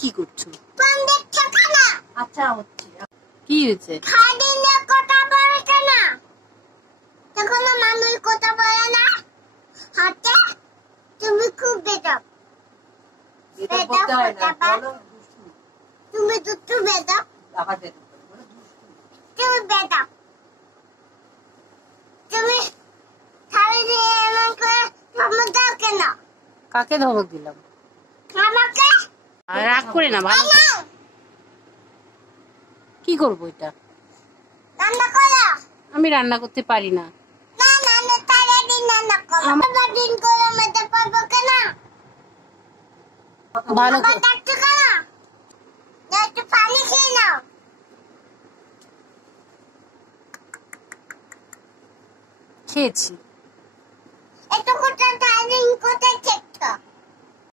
কি করছো? আচ্ছা হচ্ছে কি হয়েছে? কথা বলে কেন? তখন মানুষ কথা বলে না। হাতে তুমি খুব বেদব। তুমি দুষ্টু বেদব। তুমি বেদব। তুমি থালি দিয়ে এমন করে ধমক দাও কেন? কাকে ধমক দিলাম? আমাকে। রাগ করে না, ভালো। কি করবো এটা? রান্না করো। আমি রান্না করতে পারি না। না না না, তারে দিন রান্না করো। আমার দিন করে মেতে পারবো কেন? ভালো আবার ডাকছো কেন? একটু পানি খেয়ে নাও। খেয়েছি। একটু কোথায় থালি